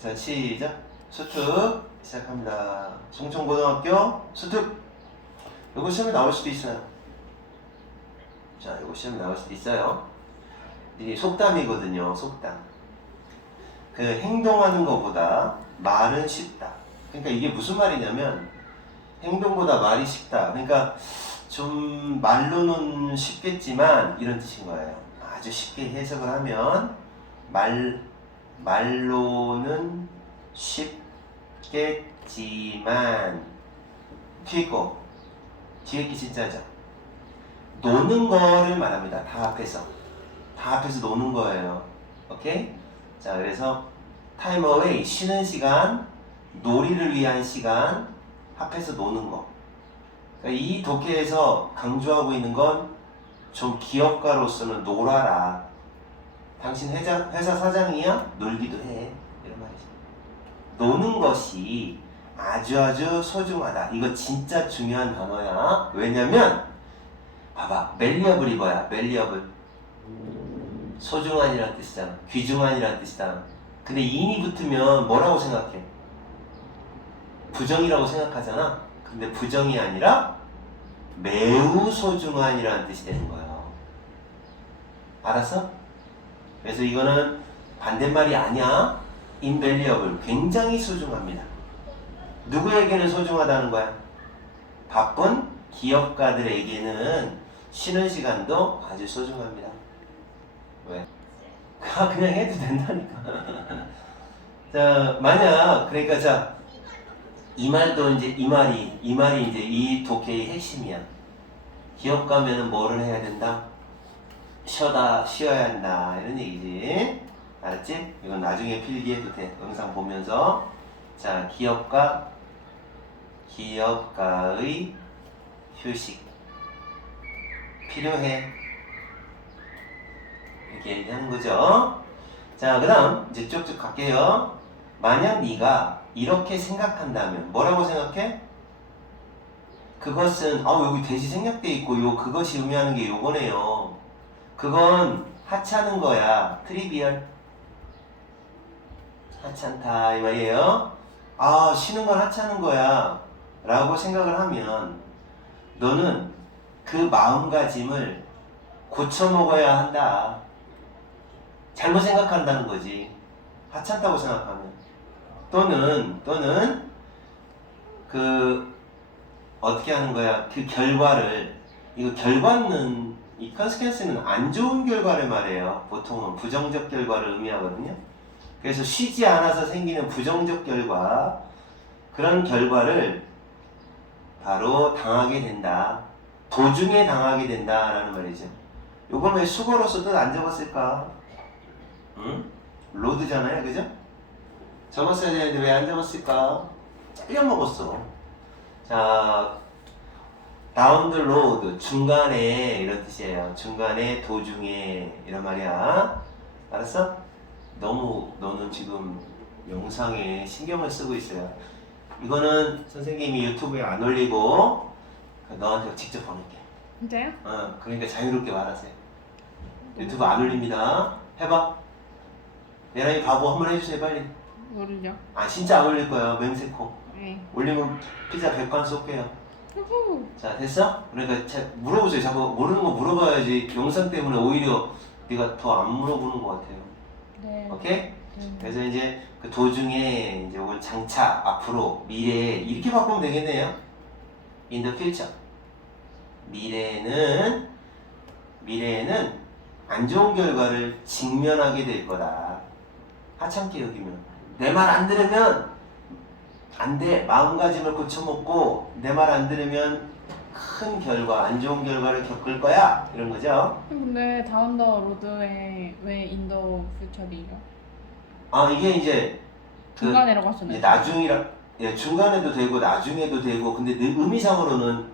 자, 시작. 수특 시작합니다. 송천고등학교 수특. 이거 시험에 나올 수도 있어요. 자, 이거 시험에 나올 수도 있어요. 이게 속담이거든요. 속담. 그 행동하는 것보다 말은 쉽다. 그러니까 이게 무슨 말이냐면 행동보다 말이 쉽다. 그러니까 좀 말로는 쉽겠지만 이런 뜻인 거예요. 아주 쉽게 해석을 하면 말로는 쉽겠지만 뒤에 거 뒤에 게 진짜죠. 노는 거를 말합니다. 다 앞에서 노는 거예요. 오케이? 자, 그래서 타임 어웨이 쉬는 시간, 놀이를 위한 시간, 합해서 노는 거. 그러니까 이 독해에서 강조하고 있는 건 좀 기업가로서는 놀아라. 당신 회사 사장이야? 놀기도 해. 이런 말이죠. 노는 것이 아주 소중하다. 이거 진짜 중요한 단어야. 왜냐면 봐봐. 멜리어블이 뭐야? 멜리어블. 소중한이라는 뜻이잖아. 귀중한이라는 뜻이잖아. 근데 인이 붙으면 뭐라고 생각해? 부정이라고 생각하잖아. 근데 부정이 아니라 매우 소중한이라는 뜻이 되는 거예요. 알았어? 그래서 이거는 반대말이 아니야. invaluable. 굉장히 소중합니다. 누구에게는 소중하다는 거야? 바쁜 기업가들에게는 쉬는 시간도 아주 소중합니다. 왜? 그냥 해도 된다니까. 자, 만약 그러니까 자, 이 말도 이제 이 말이 이제 이 독해의 핵심이야. 기업 가면은 뭐를 해야 된다? 쉬어야 한다. 이런 얘기지. 알았지? 이건 나중에 필기해도 돼. 영상 보면서. 자, 기업가의 휴식 필요해. 이렇게 얘기하는 거죠. 자, 그 다음 이제 쭉쭉 갈게요. 만약 네가 이렇게 생각한다면 뭐라고 생각해? 그것은 여기 대시 생략돼 있고 그것이 의미하는 게 요거네요. 그건 하찮은 거야. 트리비얼. 하찮다 이 말이에요. 쉬는 건 하찮은 거야 라고 생각을 하면 너는 그 마음가짐을 고쳐 먹어야 한다. 잘못 생각한다는 거지. 하찮다고 생각하면. 또는 그 어떻게 하는 거야? 그 결과를, 이거 결과는 이 컨시퀀스는 안 좋은 결과를 말해요. 보통은 부정적 결과를 의미하거든요. 그래서 쉬지 않아서 생기는 부정적 결과, 그런 결과를 바로 당하게 된다. 도중에 당하게 된다라는 말이죠. 요걸 왜 수거로서 뜻 안 적었을까? 응? 로드잖아요, 그죠? 적었어야 되는데 왜 안 적었을까? 잘려 먹었어. 자, down the road, 중간에 이런 뜻이에요. 중간에, 도중에 이런 말이야. 알았어? 너는 지금 영상에 신경을 쓰고 있어요. 이거는 선생님이 유튜브에 안 올리고 너한테 직접 보낼게. 진짜요? 그러니까 자유롭게 말하세요. 유튜브 안 올립니다. 해봐. 얘랑이 바보 한번 해주세요, 빨리. 모르죠. 진짜 안 올릴 거야, 맹세코. 네. 올리면 피자 100관 쏠게요. 후후. 자, 됐어? 그러니까 물어보세요. 자꾸 모르는 거 물어봐야지. 영상 때문에 오히려 네가 더 안 물어보는 것 같아요. 네. 오케이? 네. 그래서 이제 그 도중에 이제 오늘 장차, 앞으로, 미래에 이렇게 바꾸면 되겠네요. In the future. 미래에는 안 좋은 결과를 직면하게 될 거다. 하찮게 여기면. 내 말 안 들으면 안 돼. 마음가짐을 고쳐먹고 내 말 안 들으면 큰 결과, 안 좋은 결과를 겪을 거야. 이런 거죠. 근데 다운 더 로드에 왜 인더 퓨처리죠? 이게 이제 중간이라고 이제 하시나요? 나중이라, 중간에도 되고 나중에도 되고, 근데 의미상으로는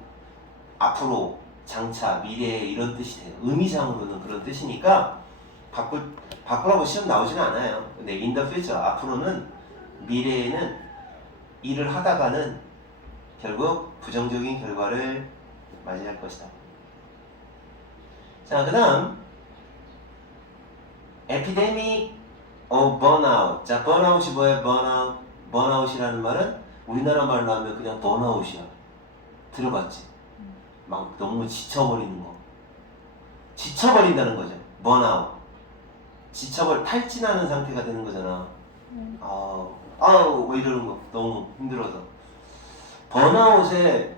앞으로, 장차, 미래 이런 뜻이 돼요. 의미상으로는 그런 뜻이니까 바꾸라고 시험 나오지는 않아요. 근데 in the future, 앞으로는, 미래에는 일을 하다가는 결국 부정적인 결과를 맞이할 것이다. 자, 그 다음 epidemic 번아웃. 자, 번아웃이 뭐예요? 번아웃. 번아웃이라는 말은 우리나라 말로 하면 그냥 번아웃이야. 들어봤지? 막 너무 지쳐버리는 거. 지쳐버린다는 거죠. 번아웃. 탈진하는 상태가 되는 거잖아. 뭐 이러는 거 너무 힘들어서. 번아웃에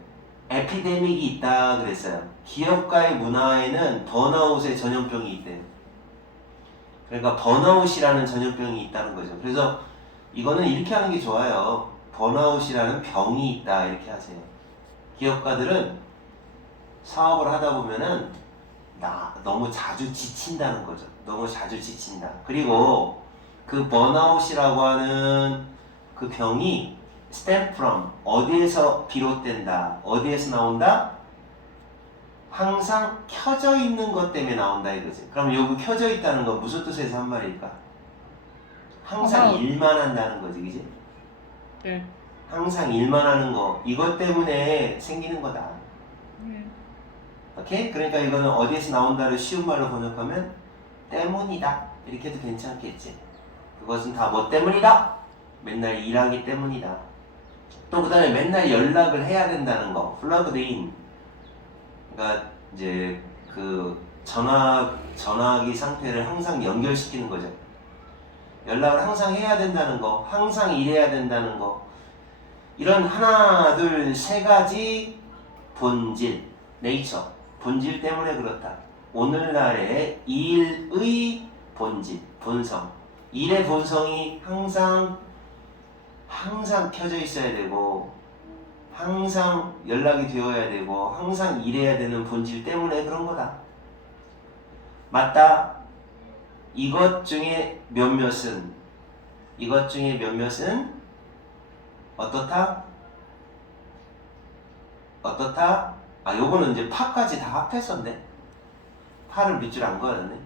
에피데믹이 있다 그랬어요. 기업가의 문화에는 번아웃의 전염병이 있대요. 그러니까 번아웃이라는 전염병이 있다는 거죠. 그래서 이거는 이렇게 하는 게 좋아요. 번아웃이라는 병이 있다 이렇게 하세요. 기업가들은 사업을 하다 보면은 너무 자주 지친다는 거죠. 너무 자주 지친다. 그리고 그 번아웃이라고 하는 그 병이 stem from 어디에서 비롯된다. 어디에서 나온다? 항상 켜져 있는 것 때문에 나온다 이거지. 그럼 여기 켜져 있다는 건 무슨 뜻에서 한 말일까? 항상 일만 한다는 거지, 그지? 네. 항상 일만 하는 거 이것 때문에 생기는 거다. 오케이? 그러니까 이거는 어디에서 나온다를 쉬운 말로 번역하면 때문이다 이렇게 해도 괜찮겠지. 그것은 다 뭐 때문이다? 맨날 일하기 때문이다. 또 그 다음에 맨날 연락을 해야 된다는 거 플러그드 인. 그러니까 이제 그 전화기 상태를 항상 연결시키는 거죠. 연락을 항상 해야 된다는 거, 항상 일해야 된다는 거. 이런 하나, 둘, 세 가지 본질, 네이처, 본질 때문에 그렇다. 오늘날의 일의 본질, 본성. 일의 본성이 항상 켜져 있어야 되고, 항상 연락이 되어야 되고, 항상 일해야 되는 본질 때문에 그런 거다. 맞다. 이것 중에 몇몇은 어떻다? 요거는 이제 파까지 다 합했었네. 파를 밑줄 안 그었네.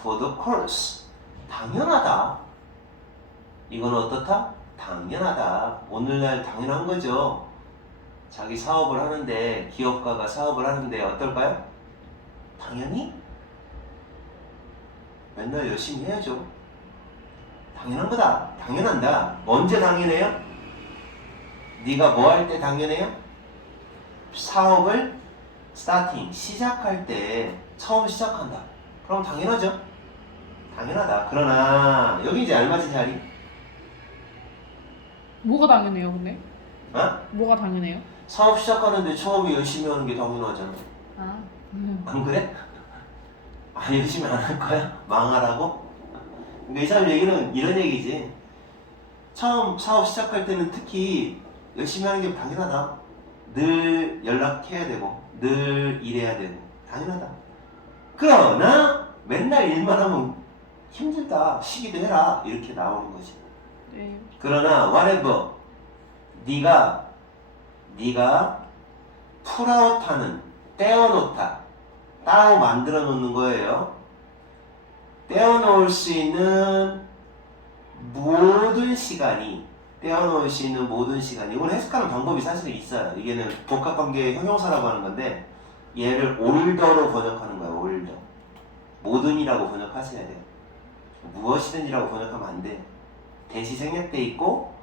for the course. 당연하다. 이건 어떻다? 당연하다. 오늘날 당연한 거죠. 자기 사업을 하는데, 기업가가 사업을 하는데 어떨까요? 당연히 맨날 열심히 해야죠. 당연한 거다. 당연한다. 언제 당연해요? 네가 뭐 할 때 당연해요? 사업을 스타팅, 시작할 때 처음 시작한다. 그럼 당연하죠. 당연하다. 그러나 여기 이제 알맞은 자리. 뭐가 당연해요, 근데? 어? 뭐가 당연해요? 사업 시작하는데 처음에 열심히 하는 게 당연하잖아. 안 그래? 열심히 안 할 거야? 망하라고? 그러니까 이 사람 얘기는 이런 얘기지. 처음 사업 시작할 때는 특히 열심히 하는 게 당연하다. 늘 연락해야 되고 늘 일해야 되고 당연하다. 그러나 맨날 일만 하면 힘들다. 쉬기도 해라. 이렇게 나오는 거지. 네. 그러나 whatever 네가 풀아웃하는, 떼어놓다, 따로 만들어 놓는 거예요. 떼어놓을 수 있는 모든 시간이, 이건 해석하는 방법이 사실 있어요. 이게는 복합관계의 형용사라고 하는 건데, 얘를 올더로 번역하는 거예요. 올더. 모든이라고 번역하셔야 돼요. 무엇이든지라고 번역하면 안 돼. 대시 생략돼 있고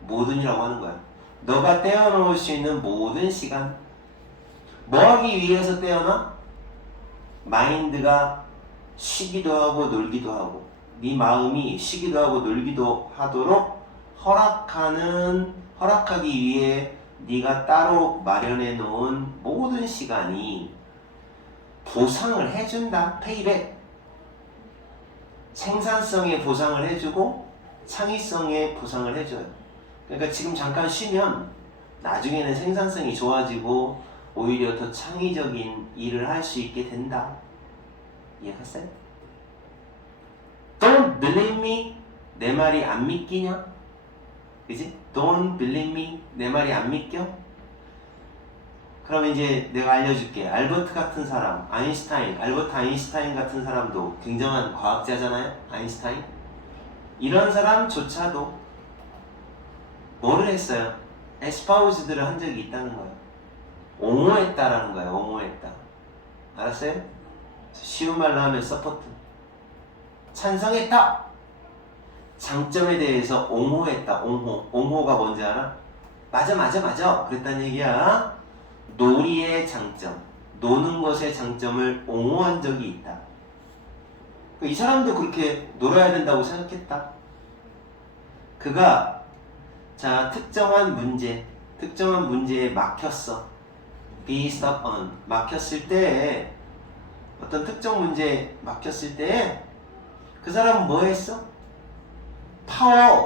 모든이라고 하는 거야. 너가 떼어놓을 수 있는 모든 시간. 뭐 하기 위해서 떼어놔? 마인드가 쉬기도 하고 놀기도 하고, 네 마음이 쉬기도 하고 놀기도 하도록 허락하기 위해 네가 따로 마련해 놓은 모든 시간이 보상을 해준다. 페이백. 생산성에 보상을 해주고 창의성에 보상을 해줘요. 그러니까 지금 잠깐 쉬면 나중에는 생산성이 좋아지고 오히려 더 창의적인 일을 할 수 있게 된다. 이해했어요? Don't believe me. 내 말이 안 믿기냐? 그지? Don't believe me. 내 말이 안 믿겨? 그럼 이제 내가 알려줄게. 알버트 같은 사람, 알버트 아인슈타인 같은 사람도 굉장한 과학자잖아요. 아인슈타인. 이런 사람조차도 뭐를 했어요? 에스파우즈드를 한 적이 있다는 거예요. 옹호했다라는 거예요. 옹호했다. 알았어요? 쉬운 말로 하면 서포트. 찬성했다. 장점에 대해서 옹호했다. 옹호가 뭔지 알아? 맞아 그랬단 얘기야. 놀이의 장점, 노는 것의 장점을 옹호한 적이 있다. 이 사람도 그렇게 놀아야 된다고 생각했다. 그가 특정한 문제에 막혔어. be stuck on. 막혔을 때, 어떤 특정 문제에 막혔을 때 그 사람은 뭐 했어?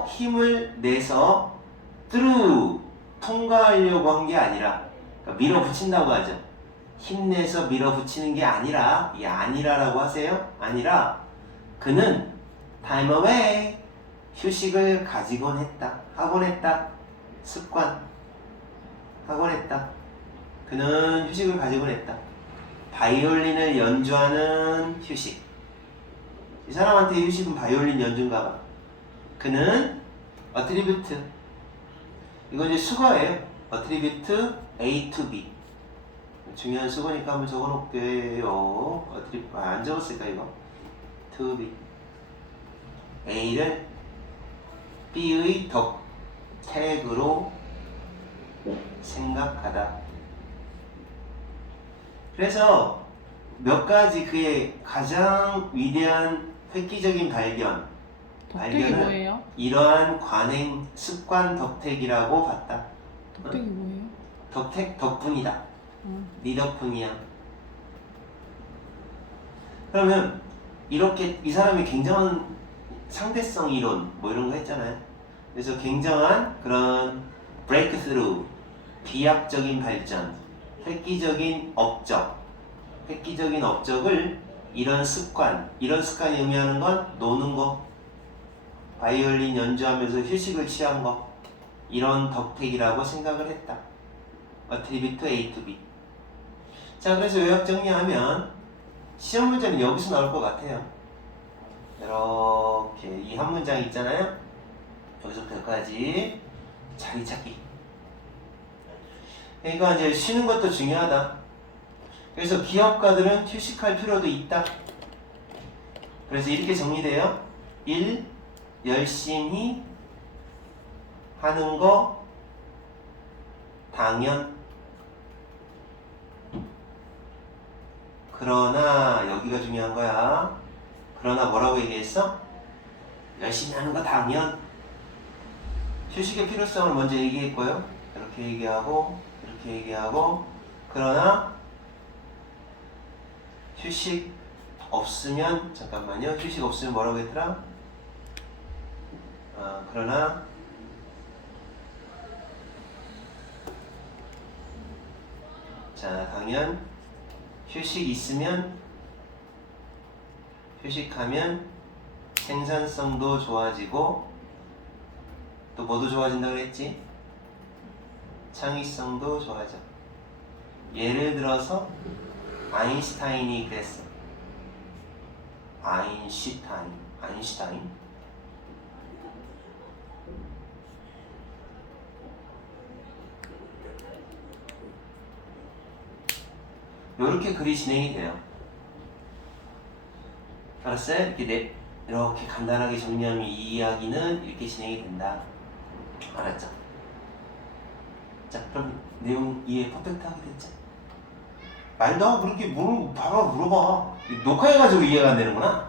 힘을 내서 through, 통과하려고 한 게 아니라, 그러니까 밀어붙인다고 하죠. 힘내서 밀어붙이는 게 아니라, 이 아니라라고 하세요? 아니라 그는 time away, 휴식을 가지곤 했다. 하곤 했다. 습관. 하곤 했다. 그는 휴식을 가지곤 했다. 바이올린을 연주하는 휴식. 이 사람한테 휴식은 바이올린 연주인가 봐. 그는 attribute. 이거 이제 수거예요. attribute A to B. 중요한 수거니까 한번 적어 놓을게요. 안 적었을까 이거? to B. A를 B의 덕택으로 생각하다. 그래서 몇 가지 그의 가장 위대한 획기적인 덕택이 뭐예요? 이러한 관행, 습관 덕택이라고 봤다. 덕택이 뭐예요? 덕택 덕분이다. 네 덕분이야. 그러면 이렇게 이 사람이 굉장한 상대성 이론 뭐 이런 거 했잖아요. 그래서 굉장한 그런 breakthrough, 비약적인 발전, 획기적인 업적을 이런 습관이 의미하는 건 노는 거, 바이올린 연주하면서 휴식을 취한 거, 이런 덕택이라고 생각을 했다. attribute A to B. 자, 그래서 요약 정리하면 시험 문제는 여기서 나올 것 같아요. 이렇게 이 한 문장 있잖아요. 여기서부터까지 자리 찾기. 그러니까 이제 쉬는 것도 중요하다. 그래서 기업가들은 휴식할 필요도 있다. 그래서 이렇게 정리돼요. 1. 열심히 하는 거 당연. 그러나 여기가 중요한 거야. 그러나 뭐라고 얘기했어? 열심히 하는 거 당연. 휴식의 필요성을 먼저 얘기했고요. 이렇게 얘기하고 그러나 휴식 없으면 휴식 없으면 뭐라고 했더라? 그러나 당연 휴식 있으면 휴식하면 생산성도 좋아지고 또 뭐도 좋아진다고 그랬지? 창의성도 좋아져. 예를 들어서 아인슈타인이 그랬어. 아인슈타인. 요렇게 글이 진행이 돼요. 알았어요? 이렇게 간단하게 정리하면 이 이야기는 이렇게 진행이 된다. 알았죠? 자, 그럼 내용 이해 퍼펙트하게 됐죠? 말도 그렇게 바로 물어봐. 녹화해가지고 이해가 안 되는구나.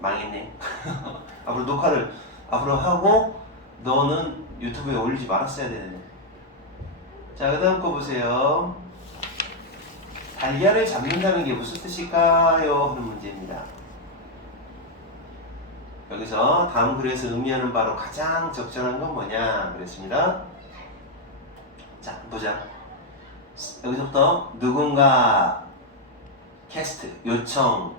망했네. 앞으로 녹화를 하고 너는 유튜브에 올리지 말았어야 되는데. 자, 그 다음 거 보세요. 달걀을 잡는다는 게 무슨 뜻일까요? 하는 문제입니다. 여기서 다음 글에서 의미하는 바로 가장 적절한 건 뭐냐 그랬습니다. 자, 보자. 여기서부터 누군가 캐스트, 요청,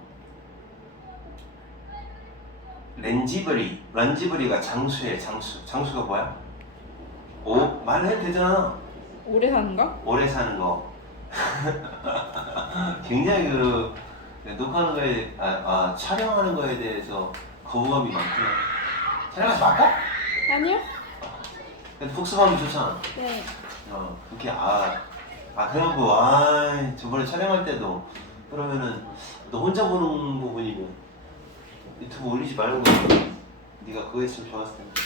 런지브리가 장수가 뭐야? 말을 해도 되잖아. 오래 사는 거? 오래 사는 거. 굉장히 녹화하는 거에 촬영하는 거에 대해서 거부감이 많구나. 촬영하지 말까? 아니요. 근데 복습하면 좋잖아. 네. 그렇게 그래갖고 저번에 촬영할 때도 그러면은 너 혼자 보는 부분이면 유튜브 올리지 말고 네가 그거 했으면 좋았을 텐데.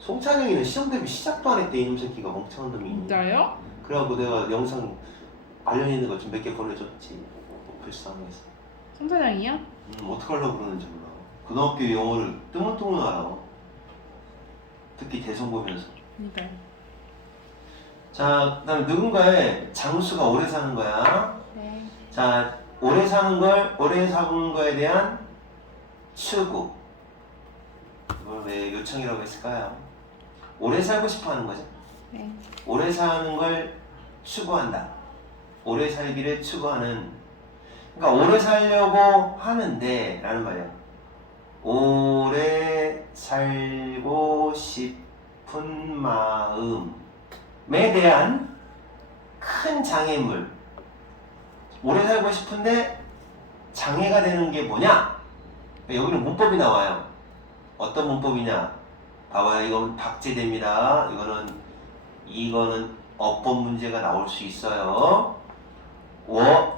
송찬영이는 시험 대비 시작도 안 했대. 이놈 새끼가 멍청한 놈이. 진짜요? 그래갖고 내가 영상 관련 있는 거 좀 몇 개 보내줬지. 뭐 불쌍해서. 송사장이요? 어떡하려고 그러는지 몰라. 고등학교 영어를 뜨문뜨문 알아. 특히 대성 보면서. 그니까요. 자, 그다음에 누군가의 장수가 오래 사는 거야. 네. 자, 오래 사는 거에 대한 추구. 이걸 왜 요청이라고 했을까요? 오래 살고 싶어 하는 거죠. 네. 오래 사는 걸 추구한다. 오래 살기를 추구하는. 그러니까 오래 살려고 하는데 라는 말이야. 오래 살고 싶은 마음에 대한 큰 장애물. 오래 살고 싶은데 장애가 되는 게 뭐냐? 여기는 문법이 나와요. 어떤 문법이냐? 봐봐요. 이건 박제됩니다. 이거는 어법 문제가 나올 수 있어요.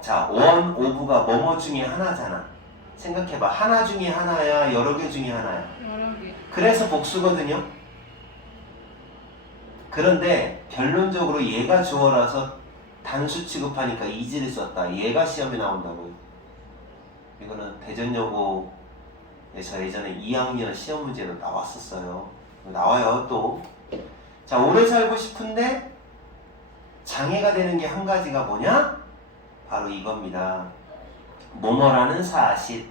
자, 원, 오브가 뭐뭐 중에 하나잖아. 생각해봐. 하나 중에 하나야? 여러 개 중에 하나야? 여러 개. 그래서 복수거든요. 그런데 결론적으로 얘가 주어라서 단수 취급하니까 이지를 썼다. 얘가 시험에 나온다고요. 이거는 대전여고에서 예전에 2학년 시험 문제로 나왔었어요. 나와요 또. 자, 오래 살고 싶은데 장애가 되는 게 한 가지가 뭐냐? 바로 이겁니다. 뭐뭐라는 사실.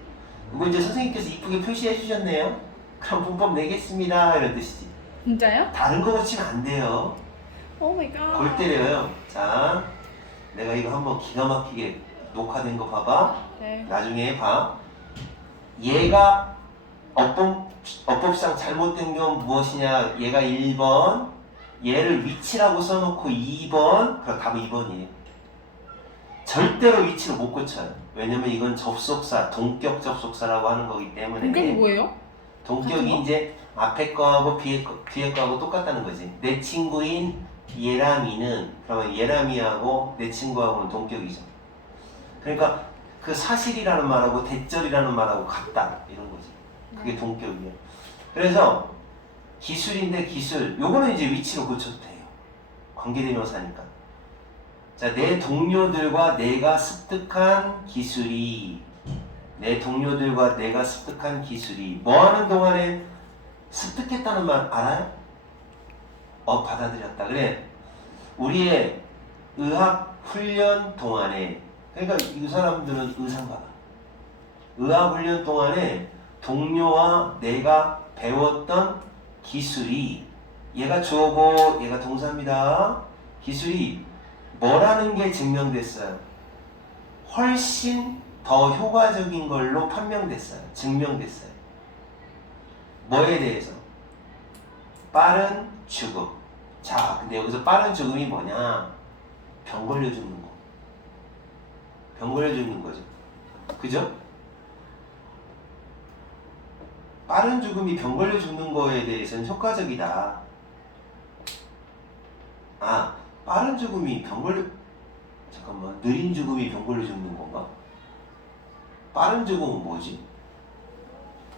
이거 이제 선생님께서 이쁘게 표시해 주셨네요. 그럼 문법 내겠습니다. 이런 뜻이지. 진짜요? 다른 거 고치면 안 돼요. 오 마이 갓. 골 때려요. 자, 내가 이거 한번 기가 막히게 녹화된 거 봐봐. 네. 나중에 봐. 얘가 어법상 잘못된 건 무엇이냐? 얘가 1번. 얘를 위치라고 써놓고 2번. 그럼 답은 2번이에요. 절대로 위치를 못 고쳐요. 왜냐면 이건 접속사, 동격 접속사라고 하는 거기 때문에. 동격이 뭐예요? 동격이 이제 앞에 거하고 뒤에 거하고 똑같다는 거지. 내 친구인 예람이는, 그러면 예람이하고 내 친구하고는 동격이죠. 그러니까 그 사실이라는 말하고 대절이라는 말하고 같다 이런 거지. 그게 동격이에요. 그래서 기술인데 기술, 요거는 이제 위치로 고쳐도 돼요. 관계대명사니까. 자, 내 동료들과 내가 습득한 기술이, 뭐 하는 동안에 습득했다는 말 알아요? 받아들였다. 그래. 우리의 의학 훈련 동안에, 그러니까 이 사람들은 의사인가 봐. 의학 훈련 동안에 동료와 내가 배웠던 기술이, 얘가 주어고 얘가 동사입니다. 기술이 뭐라는 게 증명됐어요? 훨씬 더 효과적인 걸로 판명됐어요. 증명됐어요. 뭐에 대해서? 빠른 죽음. 자, 근데 여기서 빠른 죽음이 뭐냐? 병 걸려 죽는 거. 병 걸려 죽는 거죠. 그죠? 빠른 죽음이 병 걸려 죽는 거에 대해서는 효과적이다. 빠른 죽음이 잠깐만, 느린 죽음이 병 걸려 죽는 건가? 빠른 죽음은 뭐지?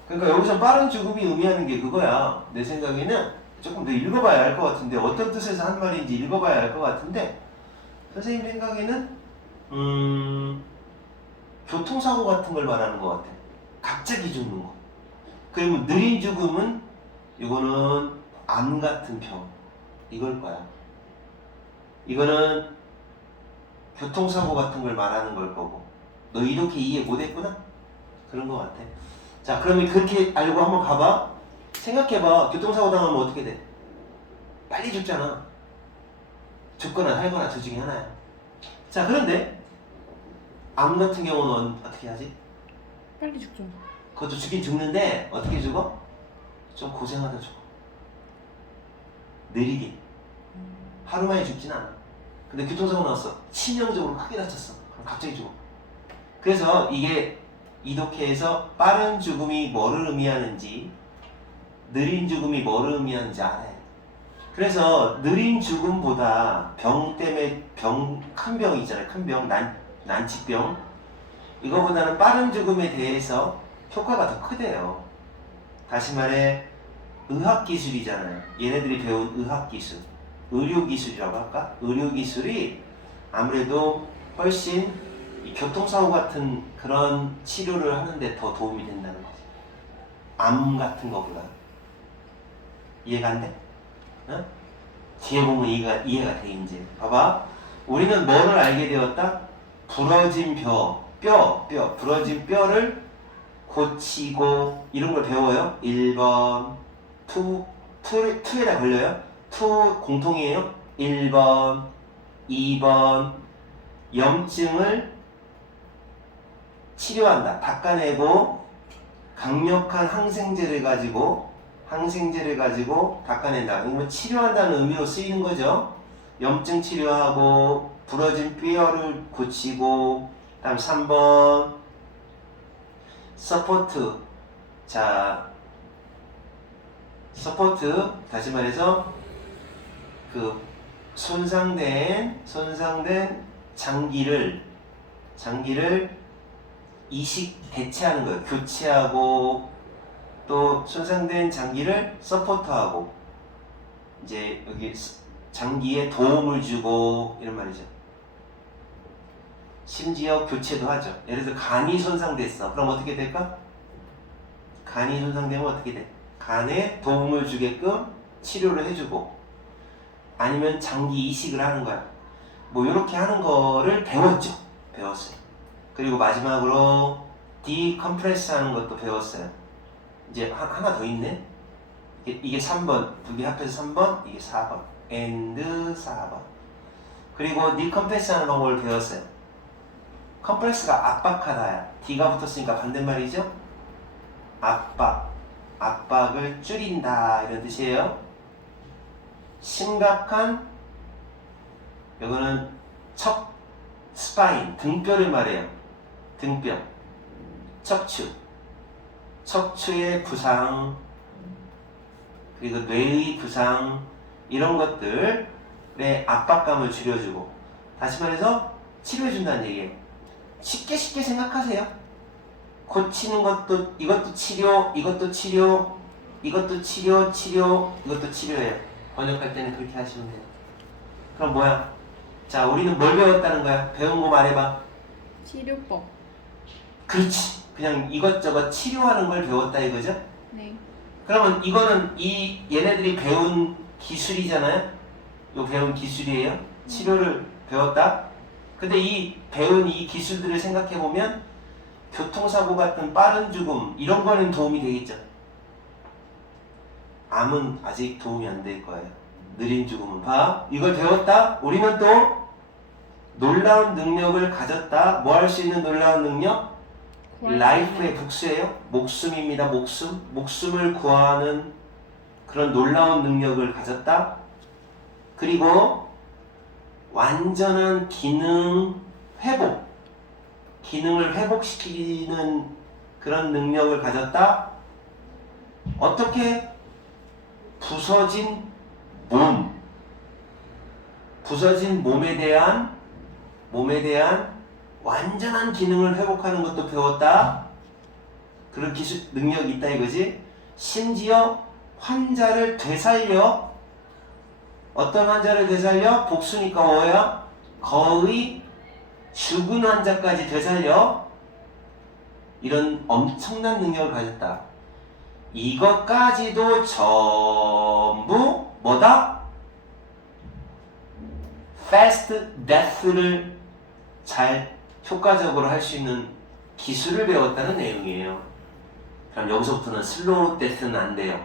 그러니까 여기서 빠른 죽음이 의미하는 게 그거야. 내 생각에는 조금 더 읽어봐야 알 것 같은데, 어떤 뜻에서 한 말인지 읽어봐야 알 것 같은데, 선생님 생각에는 교통사고 같은 걸 말하는 것 같아. 갑자기 죽는 거. 그러면 느린 죽음은 이거는 암 같은 병 이걸 거야. 이거는 교통사고 같은 걸 말하는 걸 거고. 너 이렇게 이해 못했구나? 그런 것 같아. 자, 그러면 그렇게 알고 한번 가봐. 생각해봐. 교통사고 당하면 어떻게 돼? 빨리 죽잖아. 죽거나 살거나 둘 중에 하나야. 자, 그런데 암 같은 경우는 어떻게 하지? 빨리 죽죠. 그것도 죽긴 죽는데 어떻게 죽어? 좀 고생하다 죽어. 느리게. 하루 만에 죽진 않아. 근데 교통사고 나왔어. 치명적으로 크게 다쳤어. 그럼 갑자기 죽어. 그래서 이게 이독해에서 빠른 죽음이 뭐를 의미하는지, 느린 죽음이 뭐를 의미하는지 알아야 돼. 그래서 느린 죽음보다 병 때문에 큰 병이 있잖아요. 큰 병, 난치병 이거보다는 빠른 죽음에 대해서 효과가 더 크대요. 다시 말해 의학기술이잖아요. 얘네들이 배운 의학기술, 의료기술이라고 할까? 의료기술이 아무래도 훨씬 이 교통사고 같은 그런 치료를 하는데 더 도움이 된다는 거지. 암 같은 거보다. 이해가 안 돼? 어? 뒤에 보면 이해가 돼, 이제. 봐봐. 우리는 뭐를 알게 되었다? 부러진 부러진 뼈를 고치고, 이런 걸 배워요. 1번, 2에다 걸려요? 2 공통이에요. 1번, 2번, 염증을 치료한다. 닦아내고, 강력한 항생제를 가지고 닦아낸다. 그러면 치료한다는 의미로 쓰이는 거죠. 염증 치료하고 부러진 뼈를 고치고. 다음 3번 서포트. 자, 서포트 다시 말해서 그 손상된 장기를 이식 대체하는 거예요. 교체하고 또 손상된 장기를 서포트하고 이제 여기 장기에 도움을 주고 이런 말이죠. 심지어 교체도 하죠. 예를 들어 간이 손상됐어. 그럼 어떻게 될까? 간이 손상되면 어떻게 돼? 간에 도움을 주게끔 치료를 해주고 아니면 장기 이식을 하는 거야. 뭐 이렇게 하는 거를 배웠어요. 그리고 마지막으로 디컴프레스 하는 것도 배웠어요. 이제 하나 더 있네. 이게 3번, 두 개 합해서 3번, 이게 4번. and 4번. 그리고 디컴프레스 하는 방법을 배웠어요. 컴프레스가 압박하다야. D가 붙었으니까 반대말이죠. 압박을 줄인다 이런 뜻이에요. 심각한, 이거는 스파인, 등뼈를 말해요. 등뼈, 척추의 부상, 그리고 뇌의 부상, 이런 것들의 압박감을 줄여주고, 다시 말해서 치료해준다는 얘기예요. 쉽게 생각하세요. 고치는 것도, 이것도 치료, 이것도 치료예요. 번역할 때는 그렇게 하시면 돼요. 그럼 뭐야? 자, 우리는 뭘 배웠다는 거야? 배운 거 말해봐. 치료법. 그렇지. 그냥 이것저것 치료하는 걸 배웠다 이거죠? 네. 그러면 이거는 얘네들이 배운 기술이잖아요? 요 배운 기술이에요? 치료를 배웠다? 근데 이 배운 이 기술들을 생각해보면 교통사고 같은 빠른 죽음 이런 거는 도움이 되겠죠? 암은 아직 도움이 안 될 거예요. 느린 죽음은. 봐. 이걸 배웠다? 우리는 또 놀라운 능력을 가졌다. 뭐 할 수 있는 놀라운 능력? 라이프의 복수예요. 목숨입니다. 목숨을 구하는 그런 놀라운 능력을 가졌다. 그리고 완전한 기능을 회복시키는 그런 능력을 가졌다. 어떻게? 부서진 몸에 대한 완전한 기능을 회복하는 것도 배웠다. 그런 기술 능력이 있다 이거지. 심지어 환자를 되살려. 어떤 환자를 되살려? 복수니까 뭐야? 거의 죽은 환자까지 되살려. 이런 엄청난 능력을 가졌다. 이것까지도 전부 뭐다? fast death를 잘 효과적으로 할 수 있는 기술을 배웠다는 내용이에요. 그럼 여기서부터는 슬로우 데스는 안 돼요.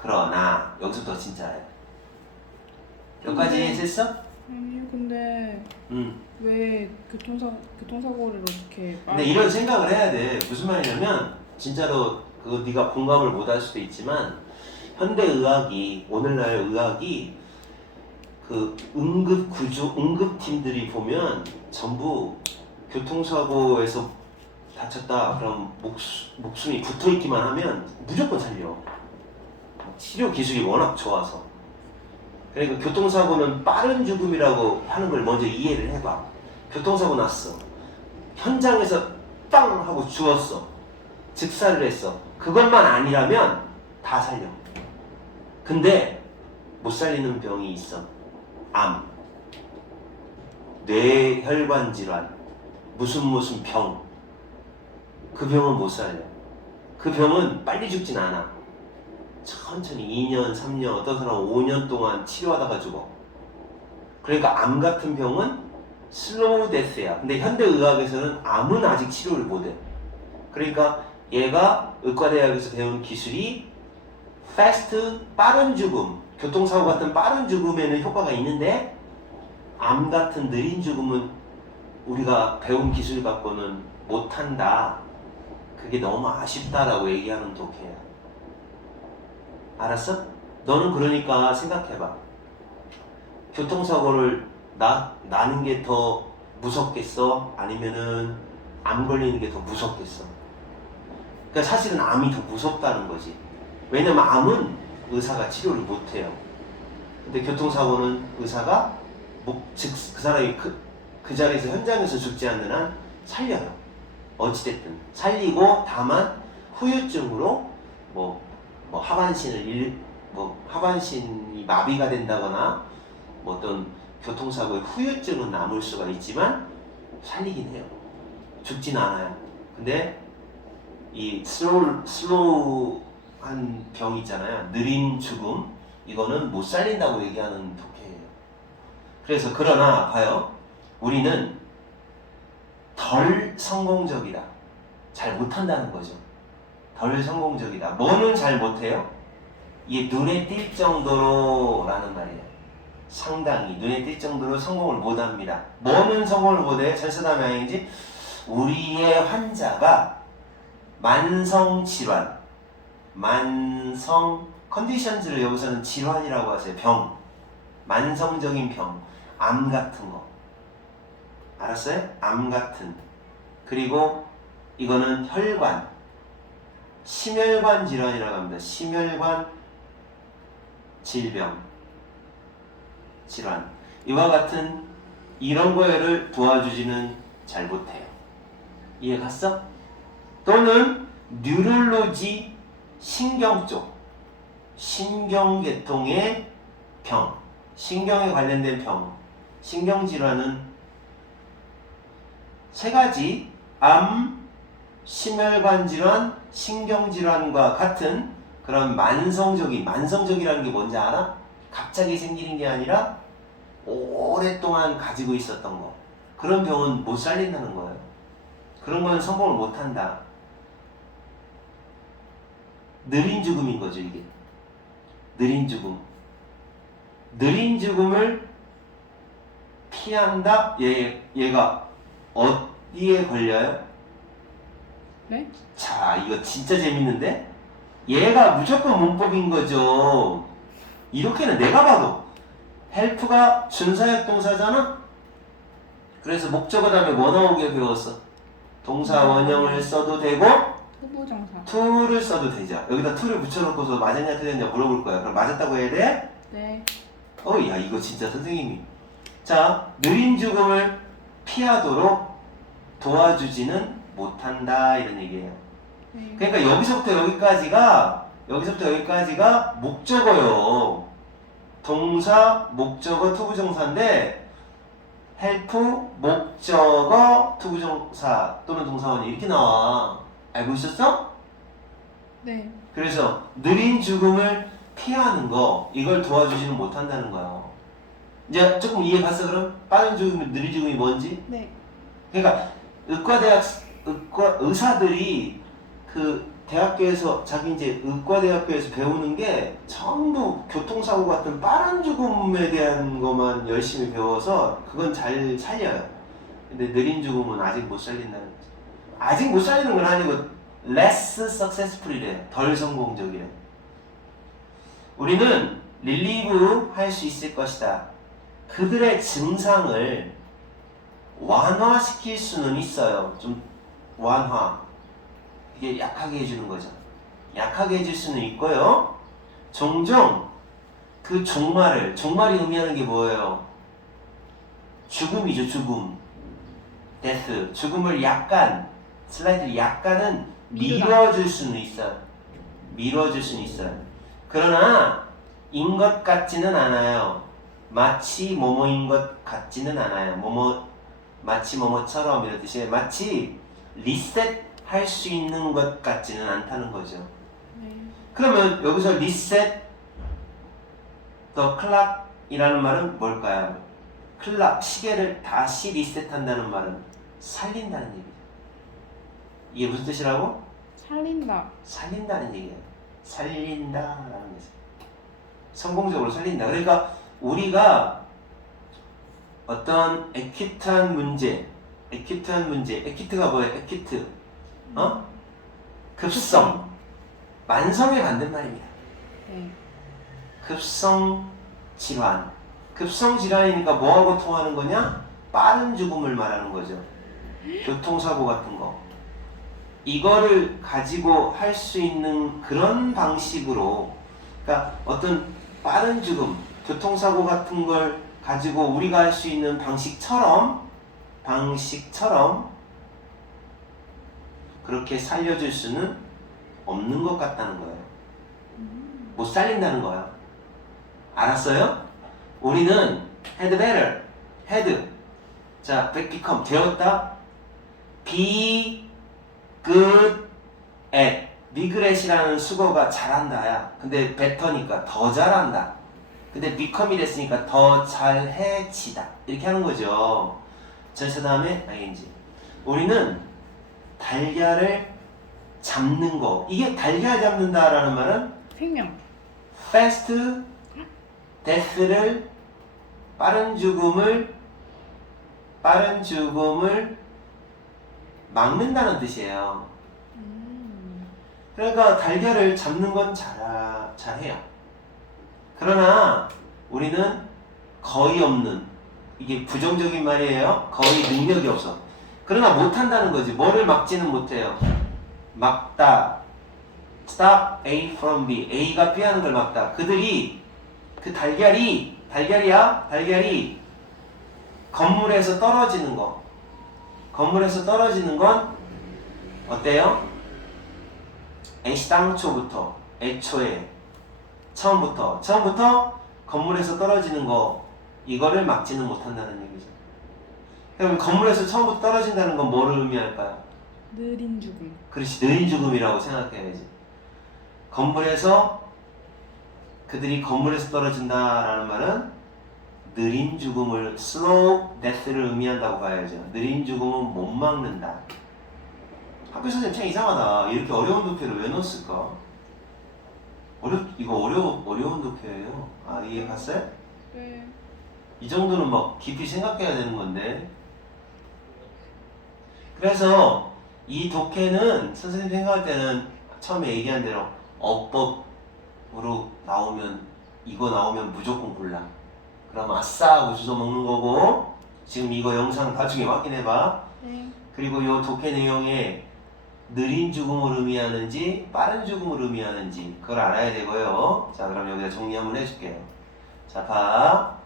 그러나 여기서부터 진짜예요. 여기까지 이해했어? 아니요, 근데 왜 교통사고를 어떻게 근데 이런 생각을 해야 돼. 무슨 말이냐면 진짜로 그거 네가 공감을 못할 수도 있지만 현대 의학이, 오늘날 의학이 그 응급팀들이 보면 전부 교통사고에서 다쳤다 그럼 목숨이 붙어있기만 하면 무조건 살려. 치료 기술이 워낙 좋아서. 그러니까 교통사고는 빠른 죽음이라고 하는 걸 먼저 이해를 해봐. 교통사고 났어. 현장에서 빵 하고 죽었어. 즉사를 했어. 그것만 아니라면 다 살려. 근데 못 살리는 병이 있어. 암, 뇌혈관 질환, 무슨 병. 그 병은 못 살려. 그 병은 빨리 죽진 않아. 천천히 2년, 3년, 어떤 사람은 5년 동안 치료하다가 죽어. 그러니까 암 같은 병은 슬로우 데스야. 근데 현대의학에서는 암은 아직 치료를 못해. 그러니까 얘가 의과대학에서 배운 기술이 패스트, 빠른 죽음, 교통사고 같은 빠른 죽음에는 효과가 있는데 암 같은 느린 죽음은 우리가 배운 기술 갖고는 못한다. 그게 너무 아쉽다라고 얘기하는 독해야. 알았어? 너는 그러니까 생각해봐. 교통사고를 나는 게 더 무섭겠어? 아니면은 암 걸리는 게 더 무섭겠어? 그러니까 사실은 암이 더 무섭다는 거지. 왜냐면 암은 의사가 치료를 못해요. 근데 교통사고는 의사가 그 사람이 그 자리에서 현장에서 죽지 않는 한 살려요. 어찌됐든 살리고 다만 후유증으로 뭐 하반신이 마비가 된다거나 뭐 어떤 교통사고의 후유증은 남을 수가 있지만 살리긴 해요. 죽진 않아요. 근데 이 슬로우한 병 있잖아요. 느린 죽음, 이거는 못 살린다고 얘기하는 독해예요. 그래서 그러나 봐요. 우리는 덜 성공적이다. 잘 못한다는 거죠. 덜 성공적이다. 뭐는 잘 못해요? 이게 눈에 띌 정도로라는 말이에요. 상당히 눈에 띌 정도로 성공을 못합니다. 뭐는 성공을 못해요? 절사담이 아닌지 우리의 환자가 만성 질환, 만성 컨디션즈를 여기서는 질환이라고 하세요. 병, 만성적인 병, 암 같은 거. 알았어요? 암 같은. 그리고 이거는 혈관, 심혈관 질환이라고 합니다. 심혈관 질병, 질환. 이와 같은 이런 거를 도와주지는 잘 못해요. 이해 갔어? 또는 뉴럴로지, 신경 쪽, 신경계통의 병, 신경에 관련된 병, 신경질환은 세 가지, 암, 심혈관 질환, 신경질환과 같은 그런 만성적이라는 게 뭔지 알아? 갑자기 생기는 게 아니라 오랫동안 가지고 있었던 거. 그런 병은 못 살린다는 거예요. 그런 거는 성공을 못 한다. 느린 죽음인 거죠, 이게. 느린 죽음. 느린 죽음을 피한다? 얘가 어디에 걸려요? 네? 자, 이거 진짜 재밌는데? 얘가 무조건 문법인 거죠. 이렇게는 내가 봐도 헬프가 준사역 동사잖아? 그래서 목적어 다음에 뭐 나오게 배웠어? 동사 원형을 써도 되고 후보정사. to를 써도 되죠. 여기다 to를 붙여놓고서 맞았냐 틀렸냐 물어볼 거야. 그럼 맞았다고 해야 돼? 네. 야, 이거 진짜 선생님이. 자, 느린 죽음을 피하도록 도와주지는 못한다 이런 얘기예요. 네. 그러니까 여기서부터 여기까지가 목적어요. 동사, 목적어, 투부정사인데 헬프, 목적어, 투부정사 또는 동사원이 이렇게 나와. 알고 있었어? 네. 그래서 느린 죽음을 피하는 거, 이걸 도와주지는 못한다는 거예요. 이제 조금 이해 갔어 그럼? 빠른 죽음, 느린 죽음이 뭔지? 네. 그러니까 의사들이 그 대학교에서 자기 이제 의과대학교에서 배우는 게 전부 교통사고 같은 빠른 죽음에 대한 것만 열심히 배워서 그건 잘 살려요. 근데 느린 죽음은 아직 못 살린다는 거죠. 아직 못 살리는 건 아니고 less successful이래. 덜 성공적이래. 우리는 릴리브 할 수 있을 것이다. 그들의 증상을 완화시킬 수는 있어요. 좀 완화. 이게 약하게 해주는 거죠. 약하게 해줄 수는 있고요. 종종 그 종말이 의미하는 게 뭐예요? 죽음이죠, 죽음. death 죽음을 약간 슬라이드 약간은 미루다. 미뤄줄 수는 있어요. 미뤄줄 수는 있어요. 그러나 인 것 같지는 않아요. 마치 뭐뭐인 것 같지는 않아요. 뭐뭐 마치 뭐뭐처럼 이런 뜻이에요. 마치 리셋할 수 있는 것 같지는 않다는 거죠. 네. 그러면 여기서 리셋 더 클락이라는 말은 뭘까요? 클락, 시계를 다시 리셋한다는 말은 살린다는 얘기죠. 이게 무슨 뜻이라고? 살린다. 살린다는 얘기예요. 살린다라는 거죠. 성공적으로 살린다. 그러니까 우리가 어떤 에큐트한 문제, 에큐트가 뭐예요? 에큐트, 급성, 만성의 반대말입니다. 네. 급성 질환. 급성 질환이니까 뭐하고 통하는 거냐? 빠른 죽음을 말하는 거죠. 교통사고 같은 거. 이거를 가지고 할 수 있는 그런 방식으로, 그러니까 어떤 빠른 죽음, 교통사고 같은 걸 가지고 우리가 할 수 있는 방식처럼 그렇게 살려줄 수는 없는 것 같다는 거예요. 못 살린다는 거야. 알았어요? 우리는 had better, had, 자, become, 되었다, be good at, be good이라는 수거가 잘한다야. 근데 better니까 더 잘한다. 근데 become이 됐으니까 더 잘해지다. 이렇게 하는 거죠. 전체 다음에 ing. 우리는 달걀을 잡는 거. 이게 달걀 잡는다라는 말은 생명. fast death를 빠른 죽음을 막는다는 뜻이에요. 그러니까 달걀을 잡는 건 잘해요. 그러나 우리는 거의 없는, 이게 부정적인 말이에요. 거의 능력이 없어. 그러나 못한다는 거지. 뭐를 막지는 못해요. 막다. Stop A from B. A가 B 하는 걸 막다. 그들이, 그 달걀이 건물에서 떨어지는 거. 건물에서 떨어지는 건 어때요? 애초부터, 애초에, 처음부터 건물에서 떨어지는 거, 이거를 막지는 못한다는 얘기죠. 그럼 건물에서 처음부터 떨어진다는 건 뭐를 의미할까요? 느린 죽음. 그렇지, 느린 죽음이라고 생각해야지. 그들이 건물에서 떨어진다라는 말은 느린 죽음을, slow death를 의미한다고 봐야죠. 느린 죽음은 못 막는다. 학교 선생님 참 이상하다. 이렇게 어려운 독해를 왜 넣었을까? 이거 어려운 독해예요. 아, 이해 갔어요? 네. 이 정도는 막 깊이 생각해야 되는 건데. 그래서 이 독해는 선생님 생각할 때는 처음에 얘기한 대로 어법으로 이거 나오면 무조건 골라. 그럼 아싸 하고 주워 먹는 거고, 지금 이거 영상 나중에 확인해봐. 네. 그리고 이 독해 내용에 느린 죽음을 의미하는지 빠른 죽음을 의미하는지 그걸 알아야 되고요. 자, 그럼 여기다 정리 한번 해줄게요. 자, 봐.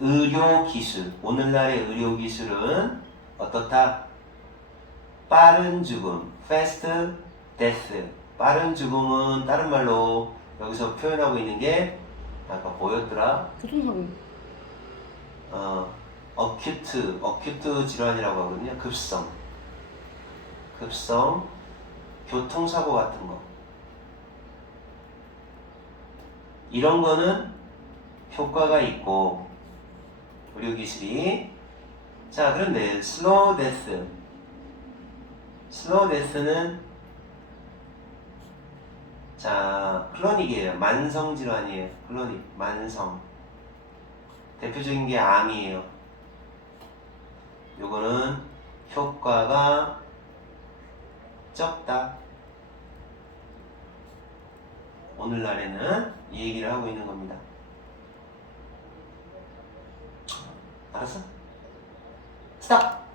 의료기술, 오늘날의 의료기술은 어떻다? 빠른 죽음, fast death. 빠른 죽음은 다른 말로 여기서 표현하고 있는 게 아까 뭐였더라? 교통사고. 어큐트 질환이라고 하거든요. 급성, 교통사고 같은 거. 이런 거는 효과가 있고, 의료기술이. 자, 그런데 slow death는 자, 클로닉이에요. 만성질환이에요. 클로닉, 만성. 대표적인 게 암이에요. 요거는 효과가 적다. 오늘날에는 이 얘기를 하고 있는 겁니다. 알았어? 스탑!